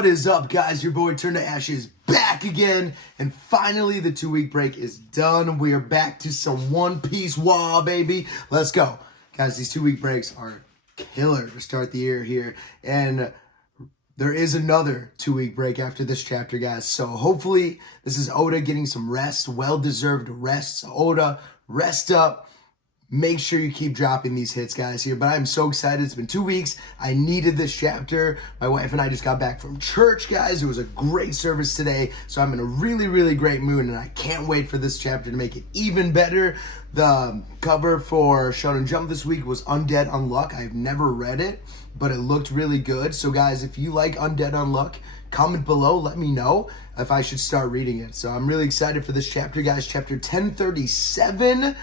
What is up, guys? Your boy Turn to Ashes back again, and finally the 2-week break is done. We are back to some One Piece wah, baby. Let's go. Guys, these 2-week breaks are killer to start the year here, and there is another 2-week break after this chapter, guys. So hopefully this is Oda getting some rest, well-deserved rest. So Oda, rest up. Make sure you keep dropping these hits, guys, here. But I'm so excited. It's been 2 weeks. I needed this chapter. My wife and I just got back from church, guys. It was a great service today. So I'm in a really, really great mood, and I can't wait for this chapter to make it even better. The cover for Shonen Jump this week was Undead Unluck. I've never read it, but it looked really good. So, guys, if you like Undead Unluck, comment below. Let me know if I should start reading it. So I'm really excited for this chapter, guys. Chapter 1037.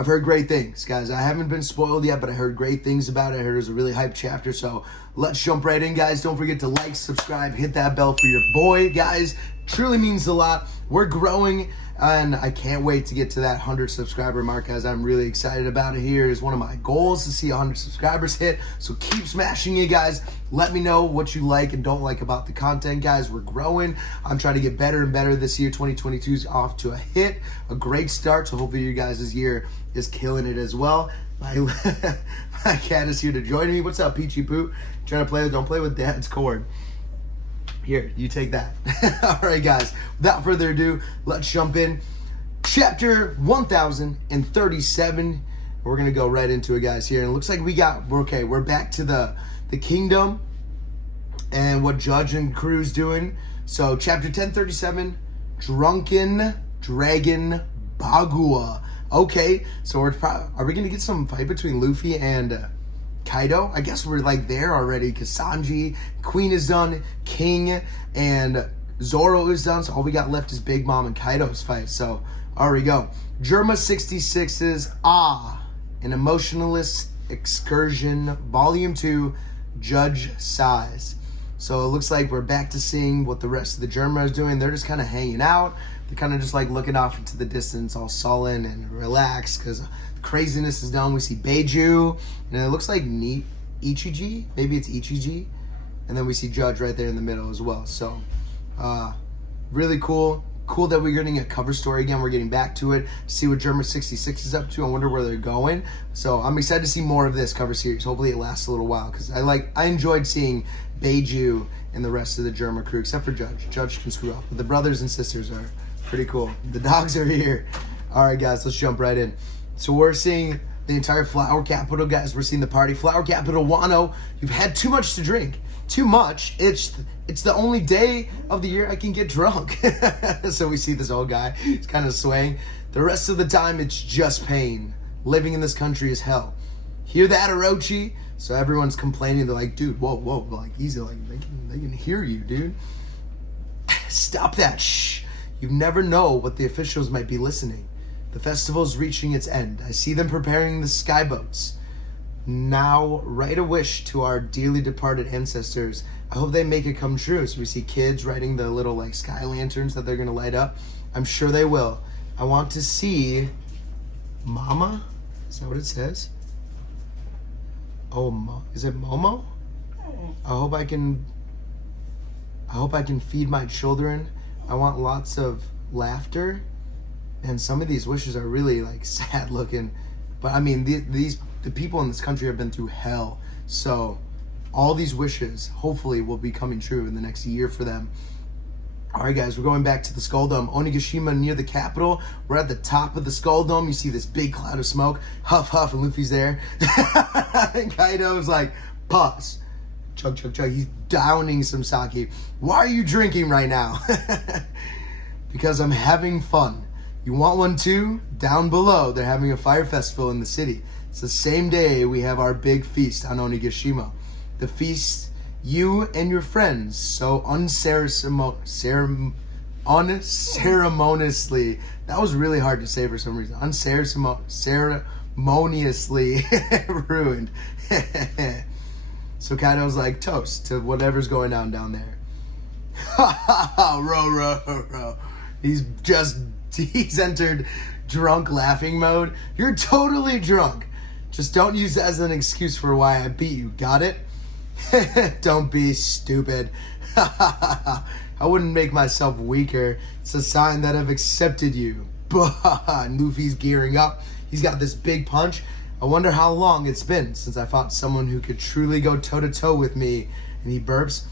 I've heard great things, guys. I haven't been spoiled yet, but I heard great things about it. I heard it was a really hyped chapter, so let's jump right in, guys. Don't forget to like, subscribe, hit that bell for your boy, guys. Truly means a lot. We're growing, and I can't wait to get to that 100 subscriber mark, guys. I'm really excited about it here. It's one of my goals to see 100 subscribers hit, so keep smashing it, guys. Let me know what you like and don't like about the content, guys. We're growing. I'm trying to get better and better this year. 2022 is off to a hit, a great start, so hopefully you guys' year is killing it as well. My cat is here to join me. What's up, Peachy Poo? Trying to play with, don't play with Dad's cord. Here, you take that. All right, guys. Without further ado, let's jump in. Chapter 1037. We're gonna go right into it, guys. Here, and it looks like we're back to the kingdom and what Judge and crew's doing. So, chapter 1037, Drunken Dragon Bagua. Okay, so are we gonna get some fight between Luffy and Kaido? I guess we're like there already, because Sanji, Queen is done, King and Zoro is done, so all we got left is Big Mom and Kaido's fight. So there we go. Germa 66's an Emotionalist Excursion, Volume 2, Judge Size. So it looks like we're back to seeing what the rest of the Germa is doing. They're just kind of hanging out. They're kind of just like looking off into the distance, all sullen and relaxed, because craziness is done. We see Beiju, and it looks like Ichiji. Maybe it's Ichiji. And then we see Judge right there in the middle as well. So, really cool. Cool that we're getting a cover story again. We're getting back to it. See what Germa 66 is up to. I wonder where they're going. So I'm excited to see more of this cover series. Hopefully it lasts a little while, because I enjoyed seeing Beiju and the rest of the Germa crew, except for Judge. Judge can screw up. But the brothers and sisters are pretty cool. The dogs are here. All right, guys, let's jump right in. So we're seeing the entire Flower Capital, guys. We're seeing the party. Flower Capital, Wano, you've had too much to drink. Too much. It's the only day of the year I can get drunk. So we see this old guy. He's kind of swaying. The rest of the time, it's just pain. Living in this country is hell. Hear that, Orochi? So everyone's complaining. They're like, dude, whoa, like easy. Like they can hear you, dude. Stop that. Shh. You never know what the officials might be listening. The festival's reaching its end. I see them preparing the skyboats. Now, write a wish to our dearly departed ancestors. I hope they make it come true. So we see kids writing the little like sky lanterns that they're gonna light up. I'm sure they will. I want to see Mama. Is that what it says? Oh, is it Momo? I hope I can feed my children. I want lots of laughter. And some of these wishes are really like sad looking. But I mean, the people in this country have been through hell. So all these wishes hopefully will be coming true in the next year for them. All right, guys, we're going back to the Skull Dome. Onigashima near the capital. We're at the top of the Skull Dome. You see this big cloud of smoke. Huff, huff, and Luffy's there. And Kaido's like, pause. Chug, chug, chug. He's downing some sake. Why are you drinking right now? Because I'm having fun. You want one too? Down below, they're having a fire festival in the city. It's the same day we have our big feast on Onigashima. The feast you and your friends so unceremoniously, that was really hard to say for some reason, unceremoniously ruined. So Kaido's like, toast to whatever's going on down there. Row. He's entered drunk laughing mode. You're totally drunk. Just don't use that as an excuse for why I beat you. Got it? Don't be stupid. I wouldn't make myself weaker. It's a sign that I've accepted you. And Luffy's gearing up. He's got this big punch. I wonder how long it's been since I fought someone who could truly go toe-to-toe with me. And he burps.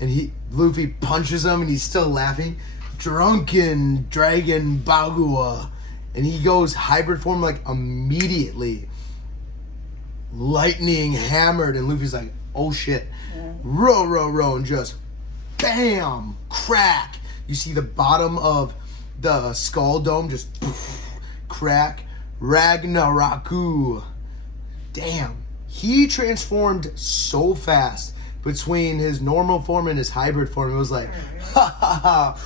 And Luffy punches him and he's still laughing. Drunken Dragon Bagua. And he goes hybrid form like immediately. Lightning hammered. And Luffy's like, oh shit. Row. And just bam. Crack. You see the bottom of the skull dome just crack. Ragnaroku. Damn. He transformed so fast between his normal form and his hybrid form. It was like, ha ha ha.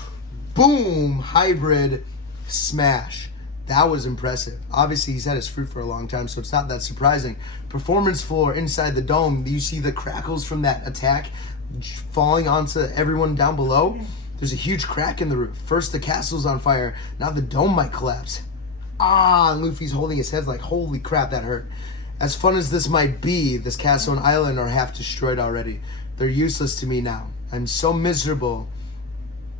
Boom. Hybrid smash. That was impressive. Obviously, he's had his fruit for a long time, so it's not that surprising. Performance floor inside the dome. You see the crackles from that attack falling onto everyone down below. There's a huge crack in the roof. First, the castle's on fire. Now the dome might collapse. And Luffy's holding his head like, holy crap, that hurt. As fun as this might be, this castle and island are half destroyed already. They're useless to me now. I'm so miserable.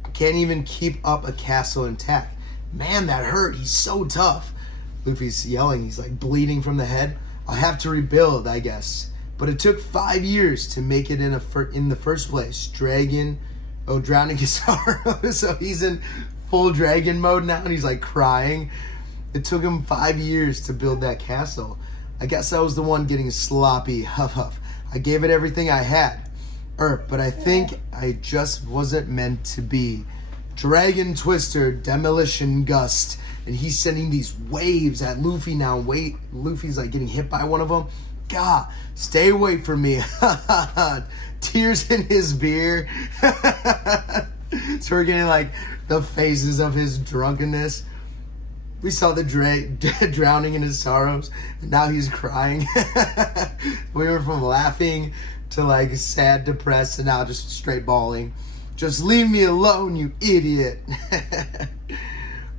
I can't even keep up a castle intact. Man, that hurt. He's so tough. Luffy's yelling. He's like bleeding from the head. I'll have to rebuild, I guess. But it took 5 years to make it in the first place. Drowning his sorrow. So he's in full dragon mode now and he's like crying. It took him 5 years to build that castle. I guess I was the one getting sloppy. Huff huff. I gave it everything I had. But I think I just wasn't meant to be. Dragon Twister, Demolition Gust. And he's sending these waves at Luffy now. Wait, Luffy's like getting hit by one of them. God, stay away from me. Tears in his beer. So we're getting like the phases of his drunkenness. We saw the drowning in his sorrows. And now he's crying. We went from laughing to like sad, depressed, and now just straight bawling. Just leave me alone, you idiot.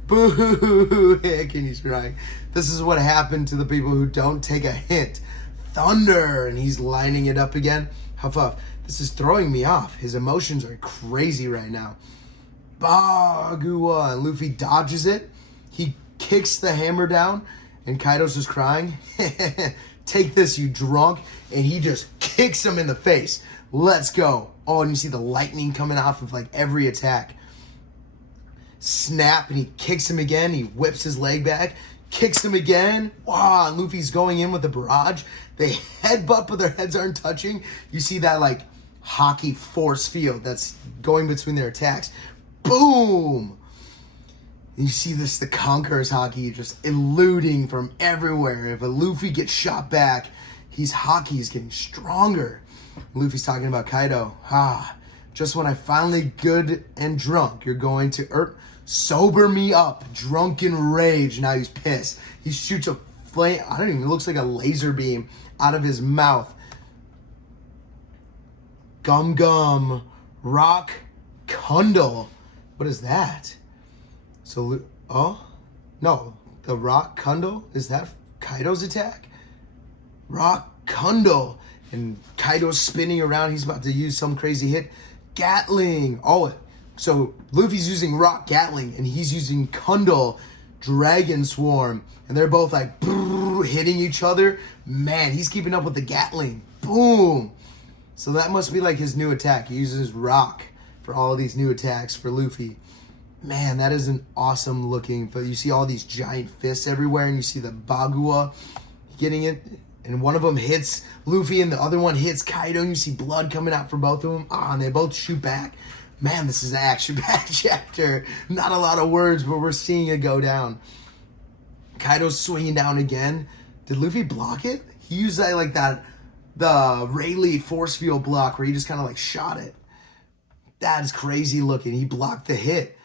Boo! And he's crying. This is what happened to the people who don't take a hint. Thunder! And he's lining it up again. Huff huff. This is throwing me off. His emotions are crazy right now. Bagua! And Luffy dodges it. He kicks the hammer down. And Kaido's just crying. Take this, you drunk. And he just kicks him in the face. Let's go. Oh, and you see the lightning coming off of like every attack. Snap, and he kicks him again. He whips his leg back. Kicks him again. Wow, and Luffy's going in with a barrage. They headbutt, but their heads aren't touching. You see that like hockey force field that's going between their attacks. Boom! And you see this, the Conqueror's hockey just eluding from everywhere. If a Luffy gets shot back, his hockey is getting stronger. Luffy's talking about Kaido. Just when I finally good and drunk, you're going to sober me up. Drunken rage. Now he's pissed. He shoots a flame. I don't even, it looks like a laser beam out of his mouth. Gum. Rock Kundle. What is that? So, no. The Rock Kundle? Is that Kaido's attack? Rock Kundle. And Kaido's spinning around. He's about to use some crazy hit. Gatling. So Luffy's using Rock Gatling, and he's using Kundle Dragon Swarm. And they're both like hitting each other. Man, he's keeping up with the Gatling. Boom. So that must be like his new attack. He uses Rock for all of these new attacks for Luffy. Man, that is an awesome looking. You see all these giant fists everywhere, and you see the Bagua getting it. And one of them hits Luffy and the other one hits Kaido. And you see blood coming out from both of them. And they both shoot back. Man, this is an action-packed chapter. Not a lot of words, but we're seeing it go down. Kaido's swinging down again. Did Luffy block it? He used that like that, the Rayleigh force field block where he just kind of like shot it. That is crazy looking. He blocked the hit.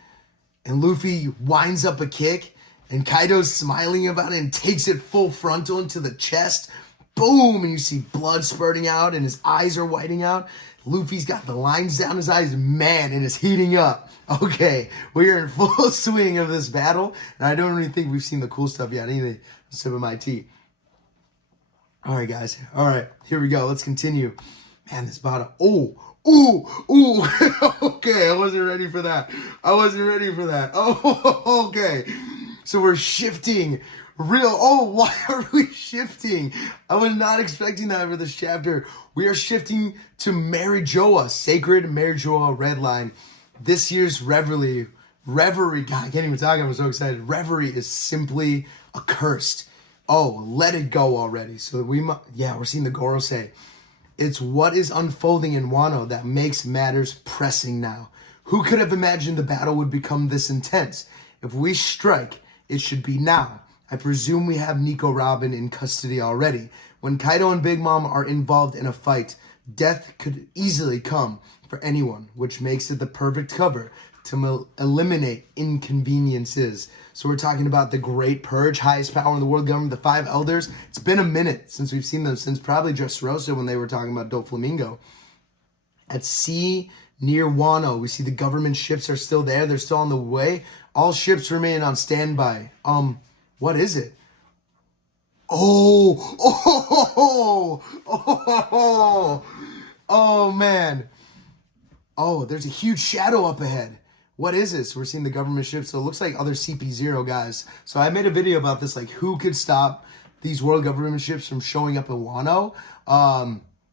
And Luffy winds up a kick. And Kaido's smiling about it and takes it full frontal into the chest. Boom! And you see blood spurting out and his eyes are whiting out. Luffy's got the lines down his eyes. Man, it is heating up. Okay, we are in full swing of this battle. And I don't even think we've seen the cool stuff yet. I need a sip of my tea. All right, guys. All right, here we go. Let's continue. Man, this battle. Ooh, ooh. Okay, I wasn't ready for that. I wasn't ready for that. Oh, okay. So we're shifting. Oh, why are we shifting? I was not expecting that for this chapter. We are shifting to Marijoa, Sacred Marijoa Redline. This year's Reverie, God, I can't even talk. I'm so excited. Reverie is simply accursed. Oh, let it go already. So we're seeing the Goresi. It's what is unfolding in Wano that makes matters pressing now. Who could have imagined the battle would become this intense? If we strike, it should be now. I presume we have Nico Robin in custody already. When Kaido and Big Mom are involved in a fight, death could easily come for anyone, which makes it the perfect cover to eliminate inconveniences. So we're talking about the Great Purge, highest power in the world government, the 5 elders. It's been a minute since we've seen them, since probably Dressrosa when they were talking about Doflamingo. At sea near Wano, we see the government ships are still there. They're still on the way. All ships remain on standby. What is it? Oh, man. Oh, there's a huge shadow up ahead. What is this? We're seeing the government ships. So it looks like other CP0 guys. So I made a video about this, like who could stop these world government ships from showing up in Wano.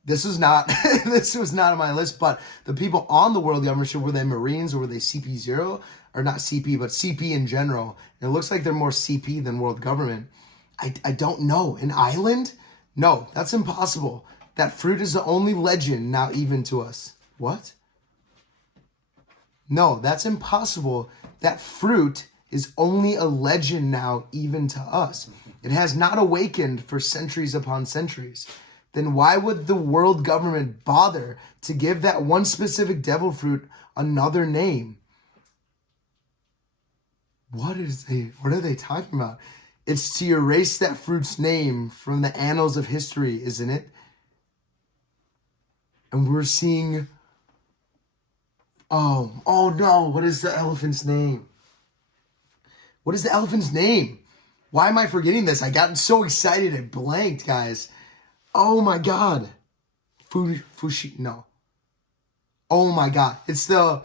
This was not this was not on my list, but the people on the world government ship, were they Marines or were they CP0? Or not CP, but CP in general. And it looks like they're more CP than world government. I don't know. An island? No, that's impossible. That fruit is the only legend now even to us. What? No, that's impossible. That fruit is only a legend now even to us. It has not awakened for centuries upon centuries. Then why would the world government bother to give that one specific devil fruit another name? What are they talking about? It's to erase that fruit's name from the annals of history, isn't it? And we're seeing, oh no, what is the elephant's name? What is the elephant's name? Why am I forgetting this? I got so excited, I blanked, guys. Oh my God. No. Oh my God. It's the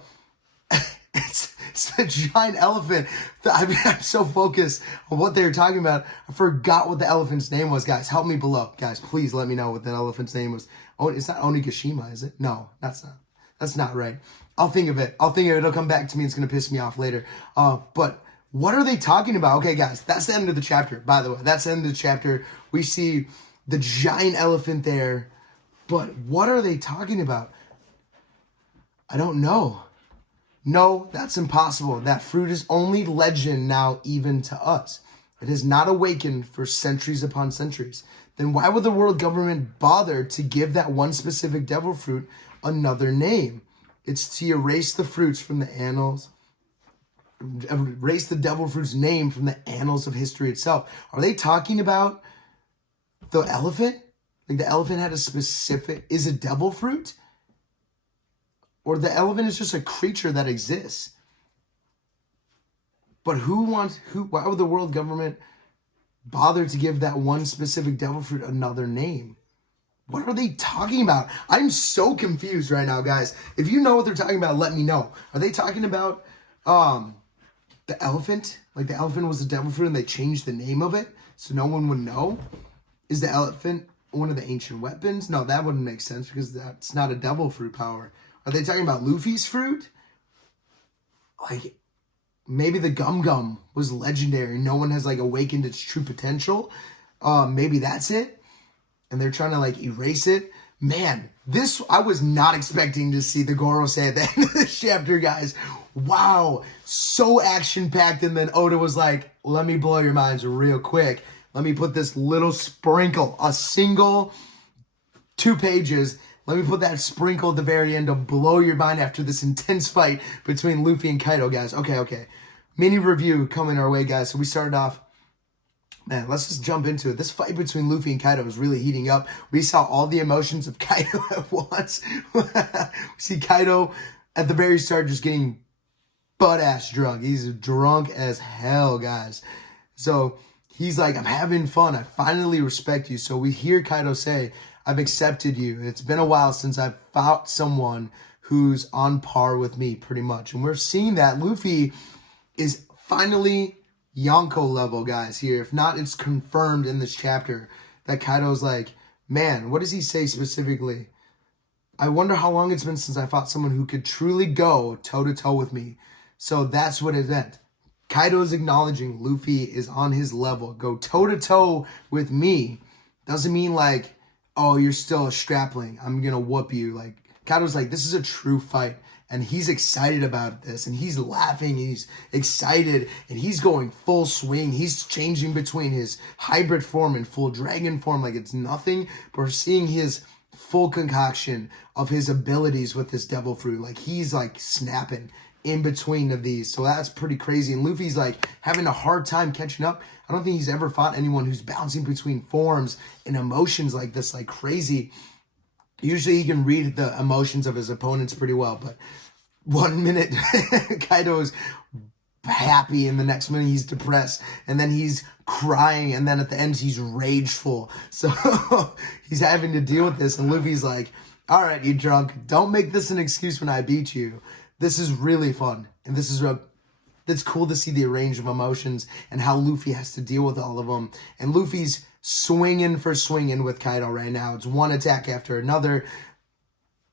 giant elephant. I'm so focused on what they were talking about. I forgot what the elephant's name was, guys. Help me below. Guys, please let me know what that elephant's name was. Oh, it's not Onigashima, is it? No, that's not right. I'll think of it. It'll come back to me. It's going to piss me off later. But what are they talking about? Okay, guys, that's the end of the chapter, by the way. That's the end of the chapter. We see the giant elephant there. But what are they talking about? I don't know. No, that's impossible. That fruit is only legend now even to us. It has not awakened for centuries upon centuries. Then why would the world government bother to give that one specific devil fruit another name? It's to erase the fruits from the annals, erase the devil fruit's name from the annals of history itself. Are they talking about the elephant? Like the elephant had a specific, is it devil fruit? Or the elephant is just a creature that exists. But why would the world government bother to give that one specific devil fruit another name? What are they talking about? I'm so confused right now, guys. If you know what they're talking about, let me know. Are they talking about the elephant? Like the elephant was the devil fruit and they changed the name of it so no one would know? Is the elephant one of the ancient weapons? No, that wouldn't make sense because that's not a devil fruit power. Are they talking about Luffy's fruit? Like, maybe the Gum Gum was legendary. No one has, like, awakened its true potential. Maybe that's it. And they're trying to, like, erase it. Man, I was not expecting to see the Goresi at the end of this chapter, guys. Wow. So action-packed. And then Oda was like, let me blow your minds real quick. Let me put this little sprinkle, a single 2 pages. Let me put that sprinkle at the very end to blow your mind after this intense fight between Luffy and Kaido, guys. Okay. Mini review coming our way, guys. So we started off. Man, let's just jump into it. This fight between Luffy and Kaido is really heating up. We saw all the emotions of Kaido at once. We see Kaido at the very start just getting butt-ass drunk. He's drunk as hell, guys. So he's like, I'm having fun. I finally respect you. So we hear Kaido say, I've accepted you. It's been a while since I've fought someone who's on par with me, pretty much. And we're seeing that Luffy is finally Yonko level, guys, here. If not, it's confirmed in this chapter that Kaido's like, man, what does he say specifically? I wonder how long it's been since I fought someone who could truly go toe-to-toe with me. So that's what it meant. Kaido is acknowledging Luffy is on his level. Go toe-to-toe with me doesn't mean like, oh, you're still a strapling, I'm going to whoop you. Like, Kaido's like, this is a true fight. And he's excited about this. And he's laughing. He's excited. And he's going full swing. He's changing between his hybrid form and full dragon form like it's nothing. But we're seeing his full concoction of his abilities with this devil fruit. Like, he's like snapping in between of these. So that's pretty crazy. And Luffy's like having a hard time catching up. I don't think he's ever fought anyone who's bouncing between forms and emotions like this, like crazy. Usually he can read the emotions of his opponents pretty well, but 1 minute Kaido's happy and the next minute he's depressed and then he's crying and then at the end he's rageful. So he's having to deal with this and Luffy's like, all right, you drunk. Don't make this an excuse when I beat you. This is really fun. And this is it's cool to see the range of emotions and how Luffy has to deal with all of them. And Luffy's swinging with Kaido right now. It's one attack after another.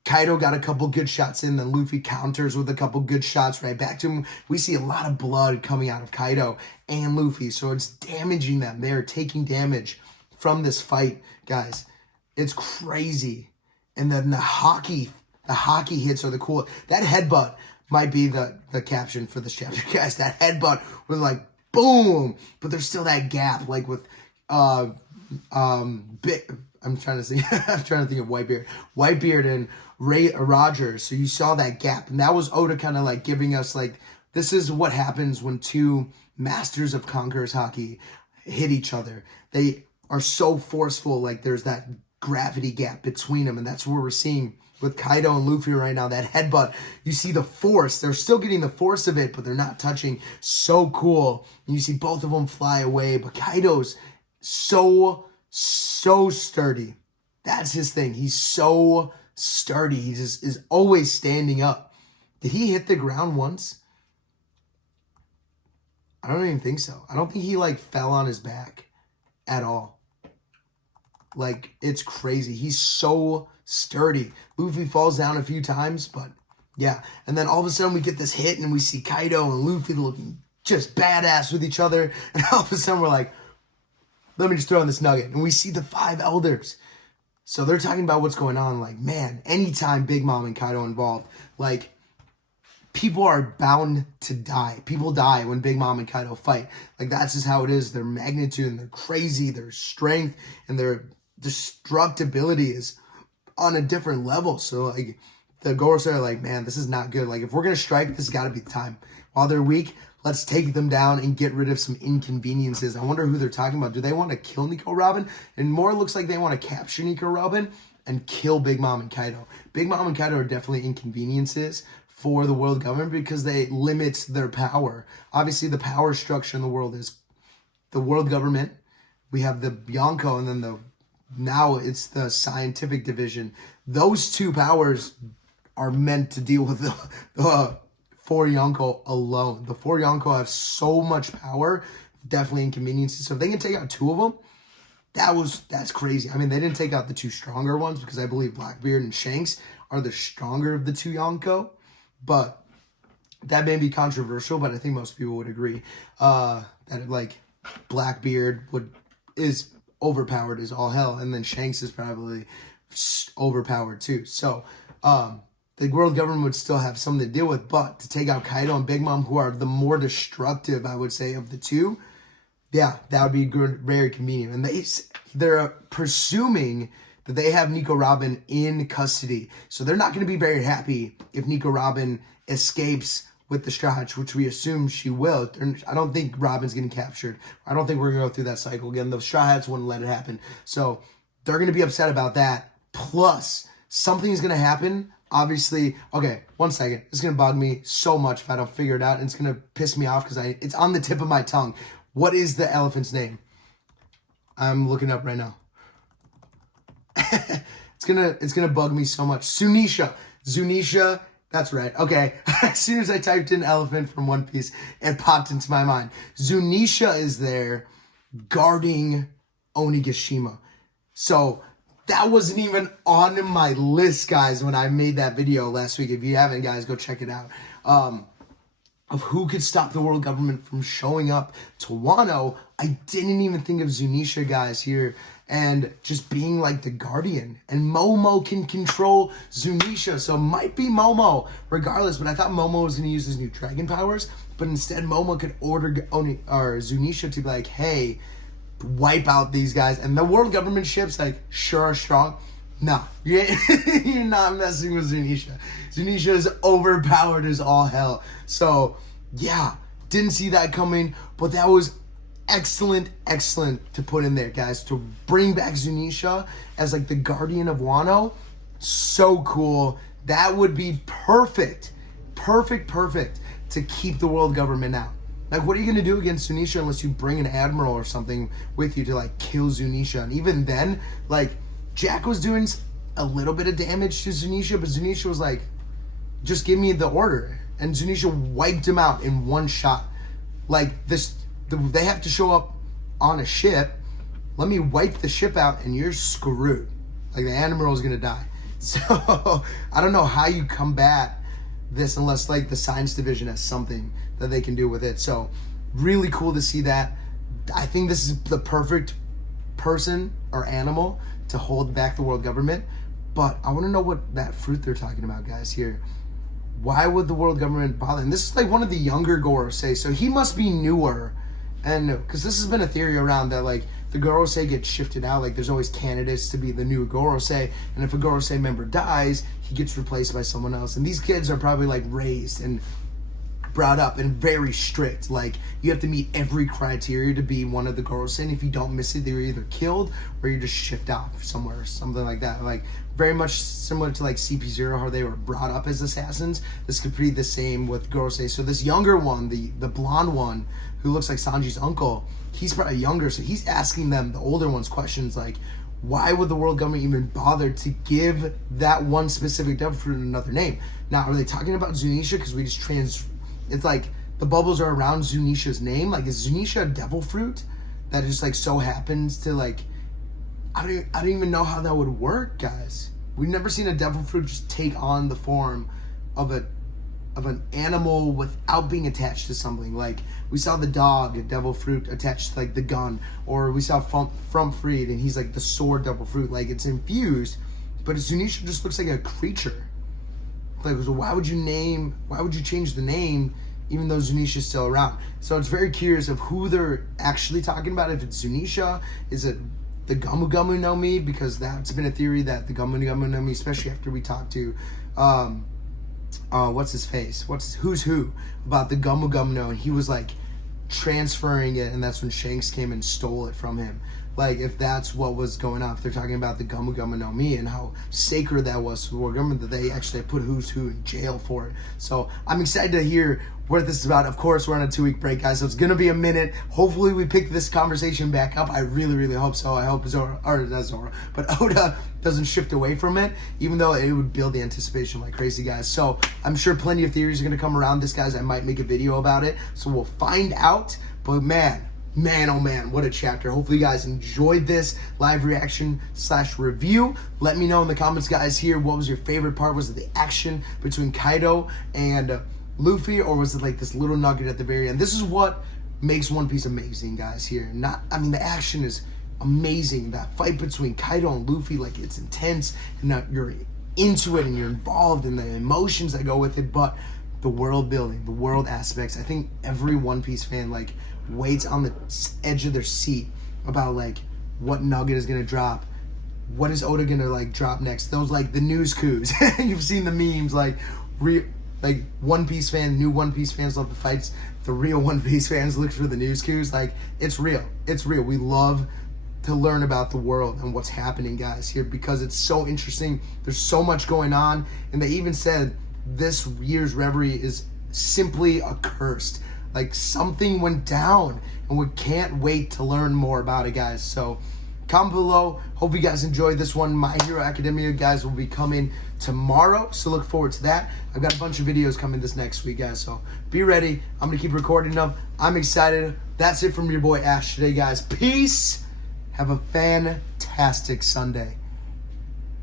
Kaido got a couple good shots in, then Luffy counters with a couple good shots right back to him. We see a lot of blood coming out of Kaido and Luffy, so it's damaging them. They're taking damage from this fight, guys. It's crazy. And then the hockey hits are the cool. That headbutt might be the caption for this chapter, guys. That headbutt was like boom, but there's still that gap, like with I'm trying to think of Whitebeard and Rogers. So you saw that gap, and that was Oda kind of like giving us like, this is what happens when two masters of Conqueror's Haki hit each other. They are so forceful, like there's that gravity gap between them, and that's what we're seeing with Kaido and Luffy right now. That headbutt, you see the force. They're still getting the force of it, but they're not touching. So cool. And you see both of them fly away, but Kaido's so sturdy. That's his thing. He's so sturdy. He just is always standing up. Did he hit the ground once? I don't even think so. I don't think he like fell on his back at all. Like, it's crazy. He's so sturdy. Luffy falls down a few times, but yeah. And then all of a sudden we get this hit and we see Kaido and Luffy looking just badass with each other. And all of a sudden we're like, let me just throw in this nugget. And we see the 5 elders. So they're talking about what's going on. Like, man, anytime Big Mom and Kaido involved, like, people are bound to die. People die when Big Mom and Kaido fight. Like, that's just how it is. Their magnitude and their crazy, their strength, and their destructibility is on a different level. So, like, the Goresi are like, man, this is not good. Like, if we're going to strike, this has got to be the time. While they're weak, let's take them down and get rid of some inconveniences. I wonder who they're talking about. Do they want to kill Nico Robin? And more looks like they want to capture Nico Robin and kill Big Mom and Kaido. Big Mom and Kaido are definitely inconveniences for the world government because they limit their power. Obviously, the power structure in the world is the world government. We have the Yonko, and then now it's the scientific division. Those two powers are meant to deal with the 4 Yonko alone. The 4 Yonko have so much power, definitely inconveniences. So if they can take out 2 of them, that's crazy. I mean, they didn't take out the 2 stronger ones because I believe Blackbeard and Shanks are the stronger of the 2 Yonko. But that may be controversial, but I think most people would agree that like Blackbeard is overpowered as all hell, and then Shanks is probably overpowered too. So the world government would still have something to deal with, but to take out Kaido and Big Mom, who are the more destructive, I would say, of the 2, yeah, that would be good, very convenient. And they're presuming that they have Nico Robin in custody, so they're not going to be very happy if Nico Robin escapes with the Straw Hats, which we assume she will. I don't think Robin's getting captured. I don't think we're going to go through that cycle again. The Straw Hats wouldn't let it happen. So they're going to be upset about that. Plus, something's going to happen. Obviously, okay, 1 second. It's going to bug me so much if I don't figure it out. And it's going to piss me off because it's on the tip of my tongue. What is the elephant's name? I'm looking up right now. it's gonna bug me so much. Zunisha, that's right. Okay, as soon as I typed in elephant from One Piece, it popped into my mind. Zunisha is there guarding Onigashima. So that wasn't even on my list, guys, when I made that video last week. If you haven't, guys, go check it out. Of who could stop the world government from showing up to Wano. I didn't even think of Zunisha, guys, here, and just being like the guardian. And Momo can control Zunisha, so it might be Momo regardless. But I thought Momo was going to use his new dragon powers, but instead Momo could order Zunisha to be like, hey, wipe out these guys. And the world government ships, like, sure are strong. Nah, you're not messing with Zunisha. Zunisha is overpowered as all hell. So, yeah, didn't see that coming, but that was excellent to put in there, guys. To bring back Zunisha as, like, the guardian of Wano, so cool. That would be perfect to keep the world government out. Like, what are you going to do against Zunisha unless you bring an admiral or something with you to, like, kill Zunisha? And even then, like, Jack was doing a little bit of damage to Zunisha, but Zunisha was like, just give me the order. And Zunisha wiped him out in one shot. Like, they have to show up on a ship. Let me wipe the ship out and you're screwed. Like, the admiral's going to die. So, I don't know how you combat this unless, like, the science division has something that they can do with it. So, really cool to see that. I think this is the perfect person or animal to hold back the world government. But I want to know what that fruit they're talking about, guys, here. Why would the world government bother? And this is like one of the younger Gorosei, so he must be newer. And because this has been a theory around that, like, the Gorosei gets shifted out. Like, there's always candidates to be the new Gorosei, and if a Gorosei member dies, he gets replaced by someone else. And these kids are probably, like, raised and brought up and very strict. Like, you have to meet every criteria to be one of the Gorosei, and if you don't miss it, they're either killed or you're just shipped out somewhere or something like that. Like, very much similar to, like, CP0, how they were brought up as assassins. This could be the same with Gorosei. So this younger one, the blonde one, who looks like Sanji's uncle, he's probably younger, so he's asking them, the older ones, questions like, why would the world government even bother to give that one specific devil fruit another name? Now, are they talking about Zunisha? Because we just it's like the bubbles are around Zunisha's name. Like, is Zunisha a devil fruit that just, like, so happens to, like, I don't even know how that would work, guys. We've never seen a devil fruit just take on the form of an animal without being attached to something. Like, we saw the dog, a devil fruit, attached to, like, the gun. Or we saw Frumfried, and he's, like, the sword devil fruit. Like, it's infused, but Zunisha just looks like a creature. Like, so why would you change the name even though Zunisha's still around? So it's very curious of who they're actually talking about. If it's Zunisha, is it the Gamu Gamu no Mi? Because that's been a theory that the Gamu Gamu no Mi, especially after we talked to what's his face? Who's who about the Gamu Gamu no, and he was like transferring it, and that's when Shanks came and stole it from him. Like, if that's what was going on, if they're talking about the Gamu Gamu no Mi and how sacred that was to the world government, that they actually put who's who in jail for it. So I'm excited to hear what this is about. Of course, we're on a 2-week break, guys, so it's gonna be a minute. Hopefully we pick this conversation back up. I really hope so. I hope Oda doesn't shift away from it, even though it would build the anticipation like crazy, guys. So I'm sure plenty of theories are gonna come around this, guys. I might make a video about it, so we'll find out. But man, oh man, what a chapter. Hopefully you guys enjoyed this live reaction / review. Let me know in the comments, guys, here, what was your favorite part? Was it the action between Kaido and Luffy, or was it like this little nugget at the very end? This is what makes One Piece amazing, guys, here. The action is amazing. That fight between Kaido and Luffy, like, it's intense, and you're into it and you're involved in the emotions that go with it. But the world building, the world aspects, I think every One Piece fan, like, waits on the edge of their seat about, like, what nugget is gonna drop, what is Oda gonna, like, drop next. Those, like, the news coups. You've seen the memes, like, One Piece fans, new One Piece fans love the fights. The real One Piece fans look for the news coups. Like, it's real. We love to learn about the world and what's happening, guys, here, because it's so interesting. There's so much going on, and they even said this year's Reverie is simply accursed. Like, something went down, and we can't wait to learn more about it, guys. So Comment below. Hope you guys enjoyed this one. My Hero Academia, guys, will be coming tomorrow, so look forward to that. I've got a bunch of videos coming this next week, guys, so be ready. I'm going to keep recording them. I'm excited. That's it from your boy Ash today, guys. Peace. Have a fantastic Sunday.